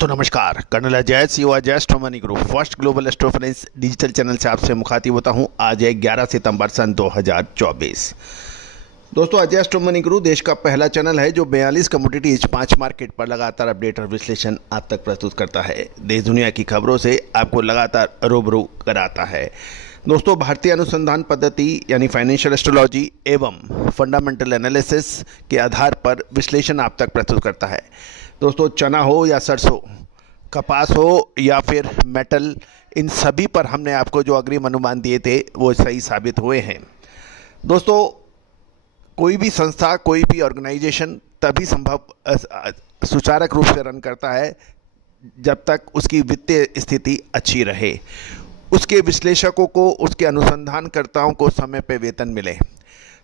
दोस्तों नमस्कार, colonel Ajay CO Ajay astro money group first global astro finance digital channel से आपसे मुखातिब होता हूं। आज है 11 सितंबर सन 2024। दोस्तों, अजय एस्ट्रो मनी ग्रुप देश का पहला चैनल है जो 42 कमोडिटीज 5 मार्केट पर लगातार अपडेट और विश्लेषण आप तक प्रस्तुत करता है। देश दुनिया की खबरों से आपको लगातार रूबरू कराता है। दोस्तों, भारतीय अनुसंधान पद्धति यानी फाइनेंशियल एस्ट्रोलॉजी एवं फंडामेंटल एनालिसिस के आधार पर विश्लेषण आप तक प्रस्तुत करता है। दोस्तों, चना हो या सरसों, कपास हो या फिर मेटल, इन सभी पर हमने आपको जो अग्रिम अनुमान दिए थे वो सही साबित हुए हैं। दोस्तों, कोई भी संस्था, कोई भी ऑर्गेनाइजेशन तभी सुचारक रूप से रन करता है जब तक उसकी वित्तीय स्थिति अच्छी रहे, उसके विश्लेषकों को, उसके अनुसंधानकर्ताओं को समय पे वेतन मिले,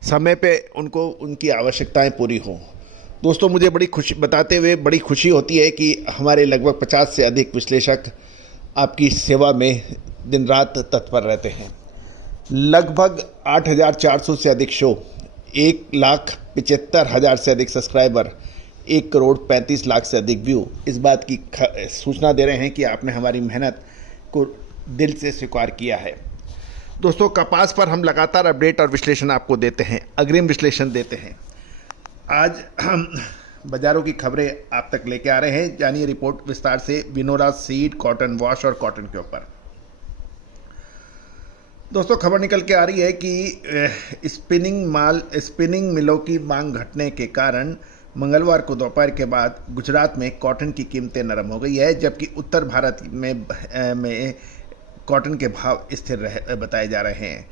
समय पे उनको उनकी आवश्यकताएं पूरी हों। दोस्तों, मुझे बताते हुए बड़ी खुशी होती है कि हमारे लगभग 50 से अधिक विश्लेषक आपकी सेवा में दिन रात तत्पर रहते हैं। लगभग 8,400 से अधिक शो, 1,75,000 से अधिक सब्सक्राइबर, 1,35,00,000 से अधिक व्यू इस बात की सूचना दे रहे हैं कि आपने हमारी मेहनत को दिल से स्वीकार किया है। दोस्तों, कपास पर हम लगातार अपडेट और विश्लेषण आपको देते हैं, अग्रिम विश्लेषण देते हैं। आज हम बाजारों की खबरें आप तक लेके आ रहे हैं। जानिए रिपोर्ट विस्तार से विनोरा सीड, कॉटन वॉश और कॉटन के ऊपर। दोस्तों, खबर निकल के आ रही है कि स्पिनिंग मिलों की मांग घटने के कारण मंगलवार को दोपहर के बाद गुजरात में कॉटन की कीमतें नरम हो गई है, जबकि उत्तर भारत में कॉटन के भाव स्थिर बताए जा रहे हैं।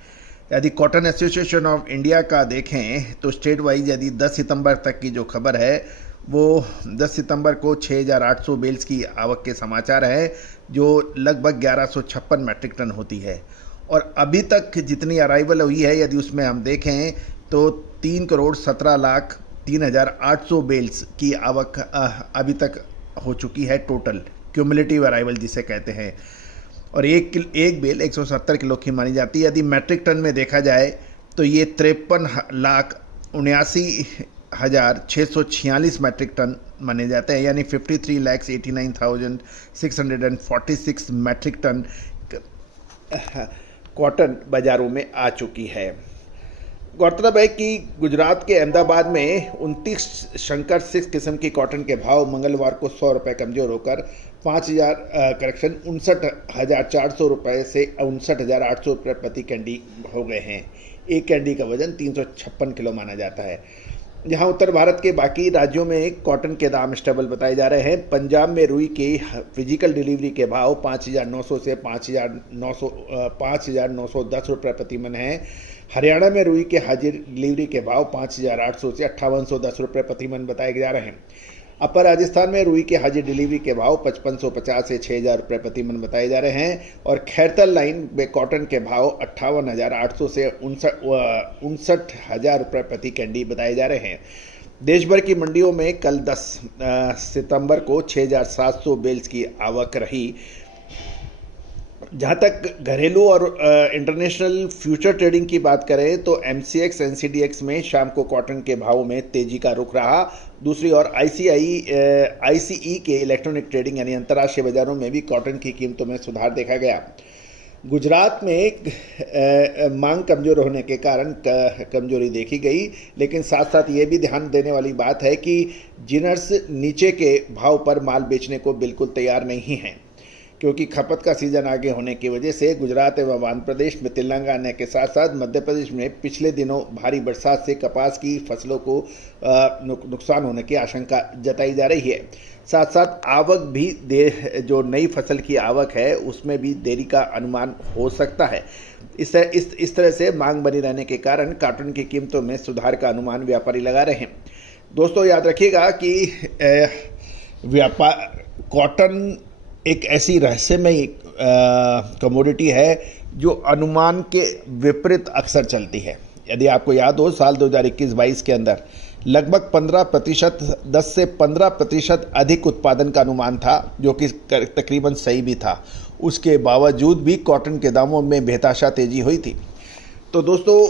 यदि कॉटन एसोसिएशन ऑफ इंडिया का देखें तो स्टेट वाइज यदि 10 सितंबर तक की जो खबर है वो 10 सितंबर को 6,800 बेल्स की आवक के समाचार है, जो लगभग 1156 मैट्रिक टन होती है। और अभी तक जितनी अराइवल हुई है यदि उसमें हम देखें तो 3,17,03,800 बेल्स की आवक अभी तक हो चुकी है, टोटल क्यूमुलेटिव अराइवल जिसे कहते हैं। और एक बेल 170 किलो की मानी जाती है। यदि मैट्रिक टन में देखा जाए तो ये 53,79,646 मैट्रिक टन माने जाते हैं, यानी 53,89,646 मैट्रिक टन कॉटन बाज़ारों में आ चुकी है। गौरतलब है कि गुजरात के अहमदाबाद में 29 शंकर 6 किस्म की कॉटन के भाव मंगलवार को 100 रुपये कमज़ोर होकर 59,400 रुपये से 59,800 रुपये प्रति कैंडी हो गए हैं। एक कैंडी का वजन 356 किलो माना जाता है। जहां उत्तर भारत के बाकी राज्यों में कॉटन के दाम स्टेबल बताए जा रहे हैं। पंजाब में रुई की फिजिकल डिलीवरी के भाव 5,900 से 5,910 रुपये प्रति मन है। हरियाणा में रुई के हाजिर डिलीवरी के भाव 5,800 से 5,810 रुपये प्रति मन बताए जा रहे हैं। अपर राजस्थान में रुई के हाजिर डिलीवरी के भाव 5,550 से 6,000 रुपये प्रति मन बताए जा रहे हैं। और खैरतल लाइन में कॉटन के भाव 58,800 से 59,000 रुपये प्रति कैंडी बताए जा रहे हैं। देश भर की मंडियों में कल 10 सितंबर को 6,700 बेल्स की आवक रही। जहाँ तक घरेलू और इंटरनेशनल फ्यूचर ट्रेडिंग की बात करें तो MCX NCDX में शाम को कॉटन के भाव में तेजी का रुख रहा। दूसरी ओर ICE के इलेक्ट्रॉनिक ट्रेडिंग यानी अंतर्राष्ट्रीय बाजारों में भी कॉटन की कीमतों में सुधार देखा गया। गुजरात में मांग कमज़ोर होने के कारण कमजोरी देखी गई, लेकिन साथ साथ ये भी ध्यान देने वाली बात है कि जिनर्स नीचे के भाव पर माल बेचने को बिल्कुल तैयार नहीं हैं, क्योंकि खपत का सीजन आगे होने की वजह से गुजरात एवं आंध्र प्रदेश में, तेलंगाना के साथ साथ मध्य प्रदेश में पिछले दिनों भारी बरसात से कपास की फसलों को नुकसान होने की आशंका जताई जा रही है। साथ साथ आवक भी जो नई फसल की आवक है उसमें भी देरी का अनुमान हो सकता है। इस तरह से मांग बनी रहने के कारण कॉटन की कीमतों में सुधार का अनुमान व्यापारी लगा रहे हैं। दोस्तों, याद रखिएगा कि कॉटन एक ऐसी रहस्यमयी कमोडिटी है जो अनुमान के विपरीत अक्सर चलती है। यदि आपको याद हो, साल 2021-22 के अंदर लगभग 15%, 10 से 15% अधिक उत्पादन का अनुमान था, जो कि तकरीबन सही भी था। उसके बावजूद भी कॉटन के दामों में बेतहाशा तेजी हुई थी। तो दोस्तों,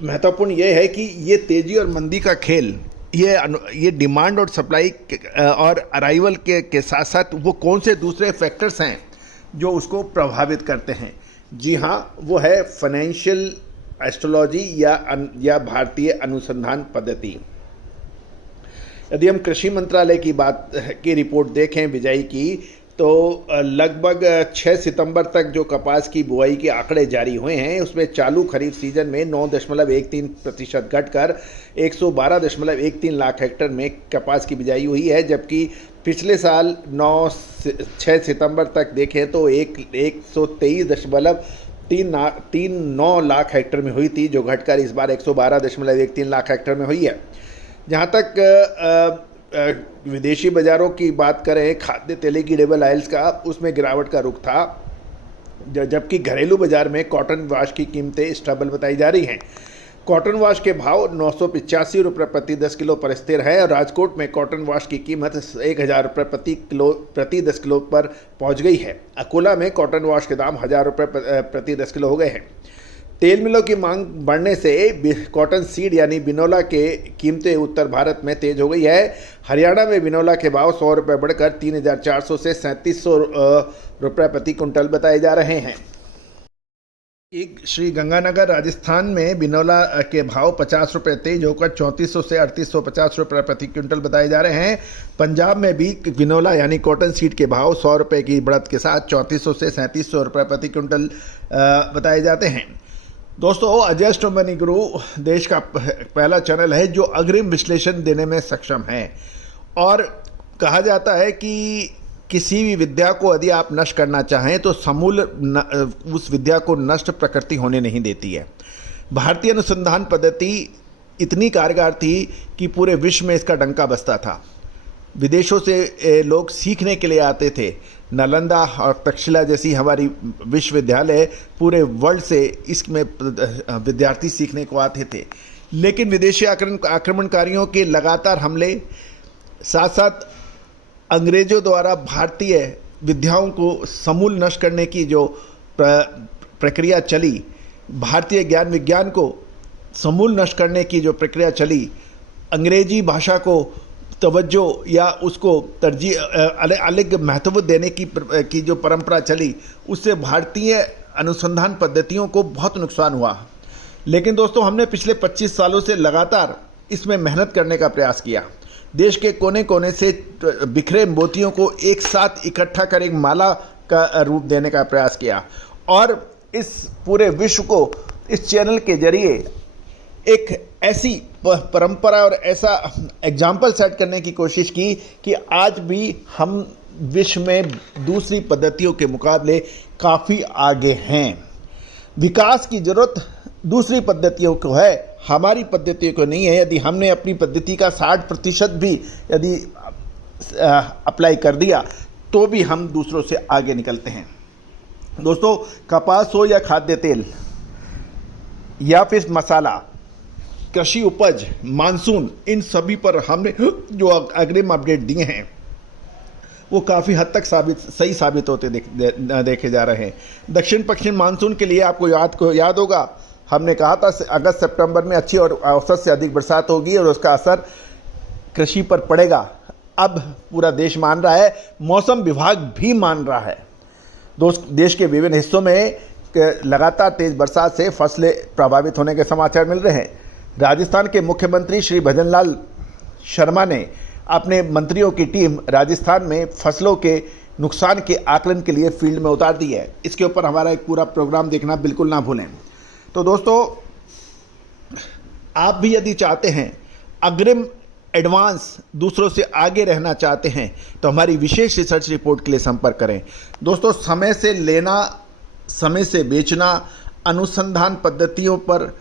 महत्वपूर्ण ये है कि ये तेजी और मंदी का खेल ये डिमांड और सप्लाई और अराइवल के साथ साथ वो कौन से दूसरे फैक्टर्स हैं जो उसको प्रभावित करते हैं? जी हाँ, वो है फाइनेंशियल एस्ट्रोलॉजी या भारतीय अनुसंधान पद्धति। यदि हम कृषि मंत्रालय की रिपोर्ट देखें विजय की, तो लगभग 6 सितंबर तक जो कपास की बुआई के आंकड़े जारी हुए हैं, उसमें चालू खरीफ सीजन में 9.13% घटकर 112.13 लाख हेक्टेयर में कपास की बिजाई हुई है, जबकि पिछले साल 6 सितंबर तक देखें तो 123.39 लाख हेक्टेयर में हुई थी, जो घटकर इस बार 112.13 लाख हेक्टेयर में हुई है। जहाँ तक विदेशी बाज़ारों की बात करें, खाद्य तेल की एडिबल ऑयल्स का, उसमें गिरावट का रुख था, जबकि घरेलू बाज़ार में कॉटन वाश की कीमतें स्टेबल बताई जा रही हैं। कॉटन वाश के भाव 985 रुपये प्रति 10 किलो पर स्थिर है और राजकोट में कॉटन वाश की कीमत 1000 रुपये प्रति 10 किलो पर पहुंच गई है। अकोला में कॉटन वाश के दाम 1000 रुपये प्रति 10 किलो हो गए हैं। तेल मिलों की मांग बढ़ने से कॉटन सीड यानी बिनोला के कीमतें उत्तर भारत में तेज हो गई है। हरियाणा में बिनोला के भाव 100 रुपये बढ़कर 3400 से 3700 रुपये प्रति कुंटल बताए जा रहे हैं। श्री गंगानगर राजस्थान में बिनोला के भाव 50 रुपये तेज होकर 3400 से 3850 रुपये प्रति क्विंटल बताए जा रहे हैं। पंजाब में भी बिनोला यानी कॉटन सीड के भाव 100 रुपये की बढ़त के साथ 3400 से 3700 रुपये प्रति क्विंटल बताए जाते हैं। दोस्तों, अजय एस्ट्रो मनी गुरु देश का पहला चैनल है जो अग्रिम विश्लेषण देने में सक्षम है, और कहा जाता है कि किसी भी विद्या को यदि आप नष्ट करना चाहें तो समूल उस विद्या को नष्ट प्रकृति होने नहीं देती है। भारतीय अनुसंधान पद्धति इतनी कारगर थी कि पूरे विश्व में इसका डंका बजता था। विदेशों से लोग सीखने के लिए आते थे। नालंदा और तक्षशिला जैसी हमारी विश्वविद्यालय पूरे वर्ल्ड से इसमें विद्यार्थी सीखने को आते थे, लेकिन विदेशी आक्रमणकारियों के लगातार हमले, साथ साथ अंग्रेजों द्वारा भारतीय विद्याओं को समूल नष्ट करने की जो प्रक्रिया चली, भारतीय ज्ञान विज्ञान को समूल नष्ट करने की जो प्रक्रिया चली, अंग्रेजी भाषा को तवज्जो या उसको तरजीह अलग महत्व देने की जो परंपरा चली, उससे भारतीय अनुसंधान पद्धतियों को बहुत नुकसान हुआ। लेकिन दोस्तों, हमने पिछले 25 सालों से लगातार इसमें मेहनत करने का प्रयास किया। देश के कोने कोने से बिखरे मोतियों को एक साथ इकट्ठा कर एक माला का रूप देने का प्रयास किया, और इस पूरे विश्व को इस चैनल के जरिए एक ऐसी परंपरा और ऐसा एग्जाम्पल सेट करने की कोशिश की कि आज भी हम विश्व में दूसरी पद्धतियों के मुकाबले काफ़ी आगे हैं। विकास की ज़रूरत दूसरी पद्धतियों को है, हमारी पद्धतियों को नहीं है। यदि हमने अपनी पद्धति का 60% भी यदि अप्लाई कर दिया तो भी हम दूसरों से आगे निकलते हैं। दोस्तों, कपास हो या खाद्य तेल या फिर मसाला, कृषि उपज, मानसून, इन सभी पर हमने जो अग्रिम अपडेट दिए हैं वो काफ़ी हद तक सही साबित होते देखे जा रहे हैं। दक्षिण पश्चिम मानसून के लिए आपको याद होगा, हमने कहा था अगस्त सितंबर में अच्छी और औसत से अधिक बरसात होगी और उसका असर कृषि पर पड़ेगा। अब पूरा देश मान रहा है, मौसम विभाग भी मान रहा है। देश के विभिन्न हिस्सों में लगातार तेज बरसात से फसलें प्रभावित होने के समाचार मिल रहे हैं। राजस्थान के मुख्यमंत्री श्री भजनलाल शर्मा ने अपने मंत्रियों की टीम राजस्थान में फसलों के नुकसान के आकलन के लिए फील्ड में उतार दी है। इसके ऊपर हमारा एक पूरा प्रोग्राम देखना बिल्कुल ना भूलें। तो दोस्तों, आप भी यदि चाहते हैं अग्रिम एडवांस दूसरों से आगे रहना चाहते हैं तो हमारी विशेष रिसर्च रिपोर्ट के लिए संपर्क करें। दोस्तों, समय से लेना, समय से बेचना, अनुसंधान पद्धतियों पर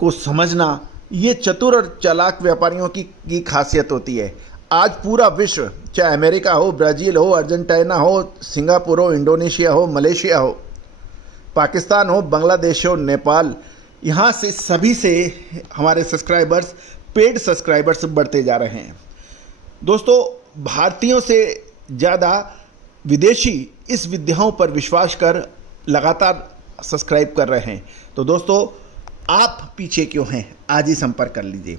को समझना, ये चतुर और चालाक व्यापारियों की खासियत होती है। आज पूरा विश्व, चाहे अमेरिका हो, ब्राज़ील हो, अर्जेंटीना हो, सिंगापुर हो, इंडोनेशिया हो, मलेशिया हो, पाकिस्तान हो, बांग्लादेश हो, नेपाल, यहाँ से सभी से हमारे सब्सक्राइबर्स, पेड सब्सक्राइबर्स बढ़ते जा रहे हैं। दोस्तों, भारतीयों से ज़्यादा विदेशी इस विद्याओं पर विश्वास कर लगातार सब्सक्राइब कर रहे हैं। तो दोस्तों, आप पीछे क्यों हैं? आज ही संपर्क कर लीजिए।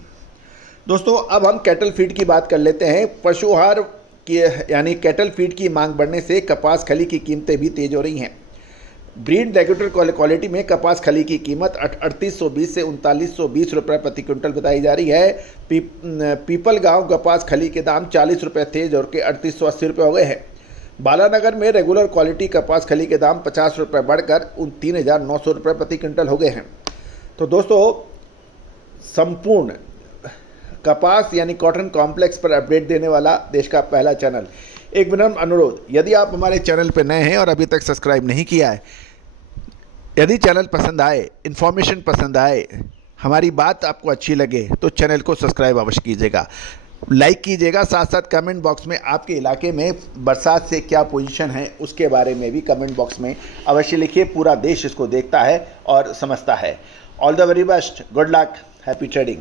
दोस्तों अब हम कैटल फीड की बात कर लेते हैं। पशु आहार की यानी कैटल फीड की मांग बढ़ने से कपास खली की कीमतें भी तेज हो रही हैं। ब्रीड रेगुलर क्वालिटी में कपास खली की कीमत 3820 से 3920 रुपये प्रति क्विंटल बताई जा रही है। पीपल गांव कपास खली के दाम 40 रुपये थे जो कि 3880 रुपये हो गए हैं। बालानगर में रेगुलर क्वालिटी कपास खली के दाम 50 रुपये बढ़कर 3900 रुपये प्रति क्विंटल हो गए हैं। तो दोस्तों संपूर्ण कपास यानी कॉटन कॉम्प्लेक्स पर अपडेट देने वाला देश का पहला चैनल। एक विनम्र अनुरोध, यदि आप हमारे चैनल पर नए हैं और अभी तक सब्सक्राइब नहीं किया है, यदि चैनल पसंद आए, इन्फॉर्मेशन पसंद आए, हमारी बात आपको अच्छी लगे तो चैनल को सब्सक्राइब अवश्य कीजिएगा, लाइक कीजिएगा। साथ साथ कमेंट बॉक्स में आपके इलाके में बरसात से क्या पोजीशन है उसके बारे में भी कमेंट बॉक्स में अवश्य लिखिए। पूरा देश इसको देखता है और समझता है। All the very best, good luck, happy trading.